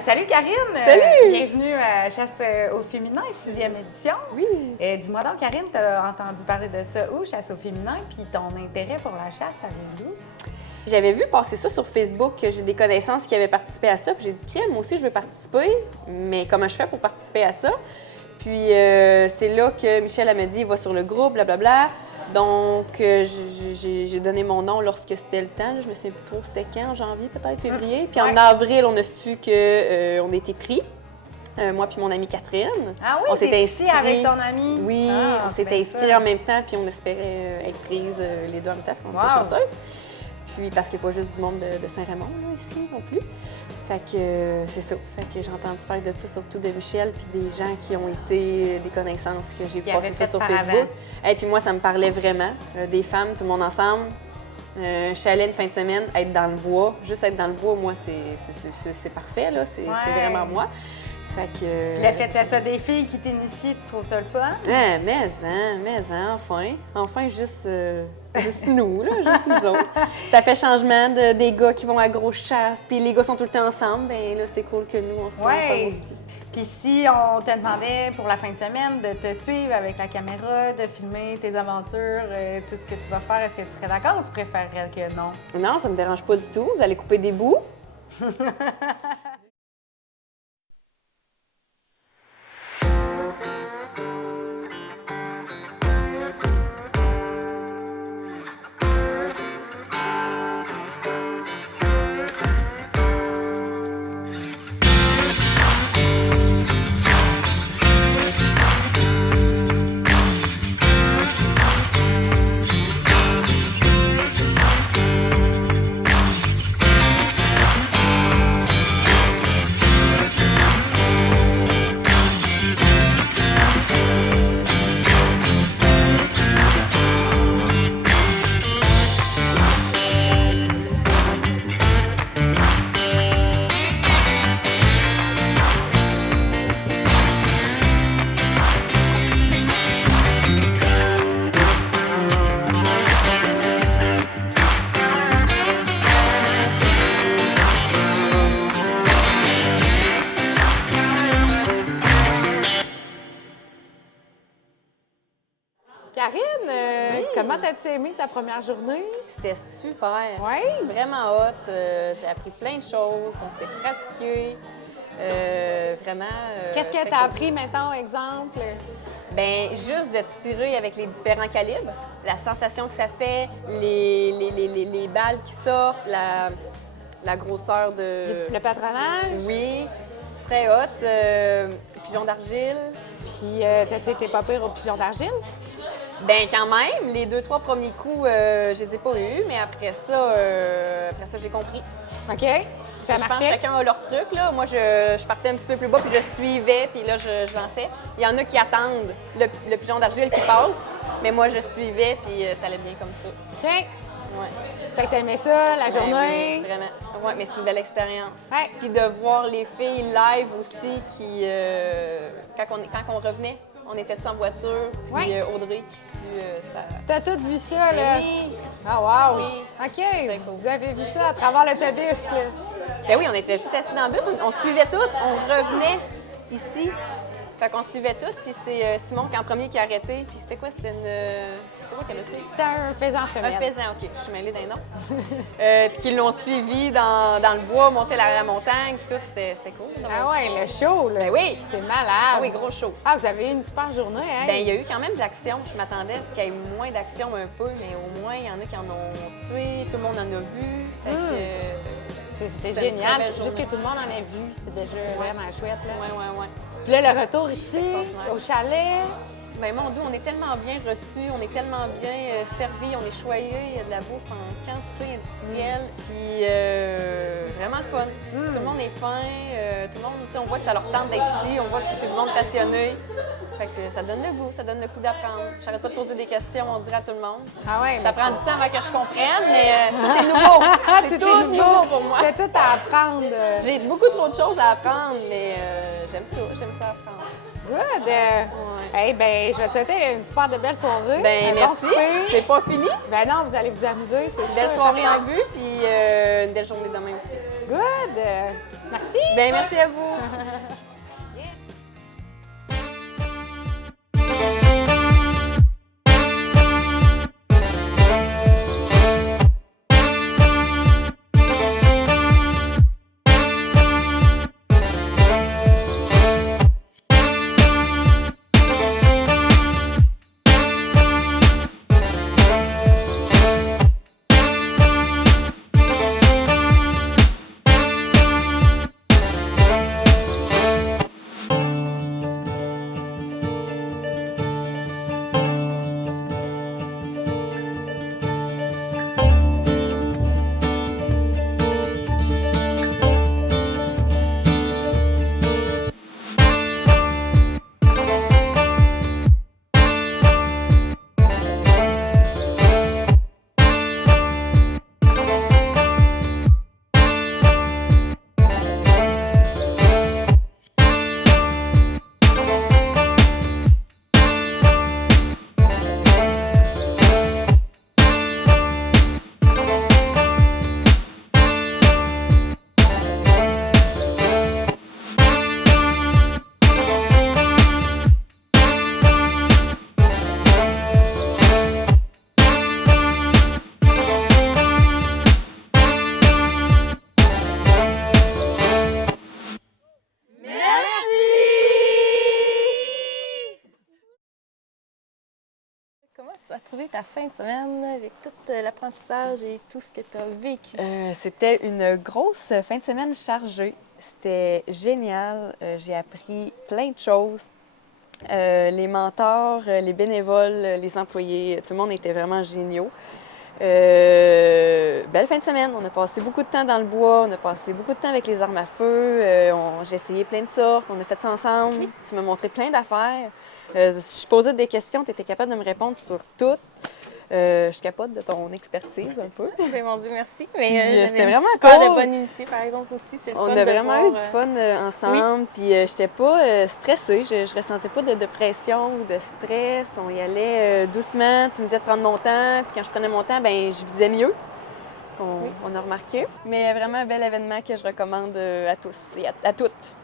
Salut Karine! Salut! Bienvenue à Chasse au féminin, 6e édition. Oui. Dis-moi donc, Karine, tu as entendu parler de ça où, Chasse au féminin, puis ton intérêt pour la chasse, ça vient d'où? J'avais vu passer ça sur Facebook, que j'ai des connaissances qui avaient participé à ça, puis j'ai dit, crème, moi aussi je veux participer, mais comment je fais pour participer à ça? Puis c'est là que Michel elle m'a dit, va sur le groupe, blablabla. Donc j'ai donné mon nom lorsque c'était le temps. Je me souviens plus trop c'était quand, en janvier peut-être, février. Puis en avril, on a su qu'on était pris. Moi puis mon amie Catherine. Ah oui, on s'était ici avec ton amie? Oui, on s'était inscrits en même temps, puis on espérait être prises les deux en même temps. On était chanceuses. Puis parce qu'il n'y a pas juste du monde de Saint-Raymond là, ici non plus. Fait que c'est ça. Fait que j'ai entendu parler de ça, surtout de Michel, puis des gens qui ont été des connaissances que j'ai vu passer ça sur Facebook. Et puis moi, ça me parlait vraiment. Des femmes, tout le monde ensemble. Chalet une fin de semaine, être dans le bois. Juste être dans le bois, moi, c'est parfait, là. C'est vraiment moi. Fait que... Le fait que ça des filles qui t'initient, tu trouves ça le fun? Enfin, juste nous, là, juste nous autres. Ça fait changement des gars qui vont à grosse chasse, puis les gars sont tout le temps ensemble, bien là, c'est cool que nous, on soit ensemble aussi. Puis si on te demandait pour la fin de semaine de te suivre avec la caméra, de filmer tes aventures, tout ce que tu vas faire, est-ce que tu serais d'accord ou tu préférerais que non? Non, ça me dérange pas du tout. Vous allez couper des bouts. Karine, comment t'as-tu aimé ta première journée? C'était super. Oui? Vraiment hot. J'ai appris plein de choses. On s'est pratiqué. Vraiment. Qu'est-ce que t'as appris maintenant, exemple? Bien, juste de tirer avec les différents calibres, la sensation que ça fait, les balles qui sortent, la grosseur de... Le patronage? Oui, très hot. Pigeon d'argile. Puis, t'as-tu été pas pire au pigeon d'argile? Bien, quand même. Les 2-3 premiers coups, je les ai pas eus, mais après ça, j'ai compris. OK. Ça Je pense marchait? que chacun a leur truc, là. Moi, je partais un petit peu plus bas, puis je suivais, puis là, je lançais. Il y en a qui attendent le pigeon d'argile qui passe, mais moi, je suivais, puis ça allait bien comme ça. OK. Ouais. Fait que t'aimais ça, la Ouais, journée? oui, vraiment. Oui, mais c'est une belle expérience. Ouais. Puis de voir les filles live aussi, qui, quand on revenait, on était tous en voiture, puis Audrey qui tue ça. T'as tout vu ça, là? Oui. Ah, wow! Oui. OK. Vous avez vu ça à travers l'autobus, là? Ben oui, on était tous assis dans le bus, on suivait tout, on revenait ici. Fait qu'on suivait tout, puis c'est Simon qui en premier qui a arrêté. Puis c'était quoi? C'était quoi qu'elle a su? C'était un faisan femelle. Un faisan, OK. Je suis mêlée d'un nom. Puis qu'ils l'ont suivi dans le bois, monter la montagne, puis tout. C'était cool. Ah ouais, le show, là. Ben oui. C'est malade. Ah oui, gros show. Ah, vous avez eu une super journée, hein? Ben il y a eu quand même de l'action. Je m'attendais à ce qu'il y ait moins d'action un peu, mais au moins, il y en a qui en ont tué, tout le monde en a vu. Fait que... C'est génial. Juste que tout le monde en a vu. C'est déjà vraiment chouette, là. Ouais. Puis là, le retour ici, au chalet. Ben mon Dieu, on est tellement bien reçus, on est tellement bien servis, on est choyés, il y a de la bouffe en quantité industrielle, puis vraiment le fun. Tout le monde est fin, tout le monde, on voit que ça leur tente d'être ici, on voit que c'est du monde passionné. Fait que ça donne le goût, ça donne le goût d'apprendre. J'arrête pas de poser des questions, on dirait à tout le monde. Ah ouais, ça prend du temps avant que je comprenne, mais tout est nouveau. C'est tout nouveau pour moi. C'est tout à apprendre. J'ai beaucoup trop de choses à apprendre, mais j'aime ça apprendre. Good! Hey, ben, je vais te souhaiter une super de belle soirée. Ben, merci. C'est pas fini. Ben non, vous allez vous amuser. Une belle soirée en vue, puis une belle journée demain aussi. Good! Merci! Bien, merci à vous! Comment tu as trouvé ta fin de semaine avec tout l'apprentissage et tout ce que tu as vécu? C'était une grosse fin de semaine chargée. C'était génial. J'ai appris plein de choses. Les mentors, les bénévoles, les employés, tout le monde était vraiment géniaux. Belle fin de semaine. On a passé beaucoup de temps dans le bois, on a passé beaucoup de temps avec les armes à feu. J'ai essayé plein de sortes, on a fait ça ensemble. Oui. Tu m'as montré plein d'affaires. Si je posais des questions, tu étais capable de me répondre sur toutes. Je capote de ton expertise un peu. Ben, mon Dieu, merci. Mais c'était vraiment super cool. de bonne initiée, par exemple, aussi. C'est le On fun a de vraiment eu voir, du fun ensemble. Oui. Puis j'étais pas stressée. Je ressentais pas de pression ou de stress. On y allait doucement. Tu me disais de prendre mon temps. Puis quand je prenais mon temps, ben je visais mieux. On a remarqué. Mais vraiment un bel événement que je recommande à tous et à toutes.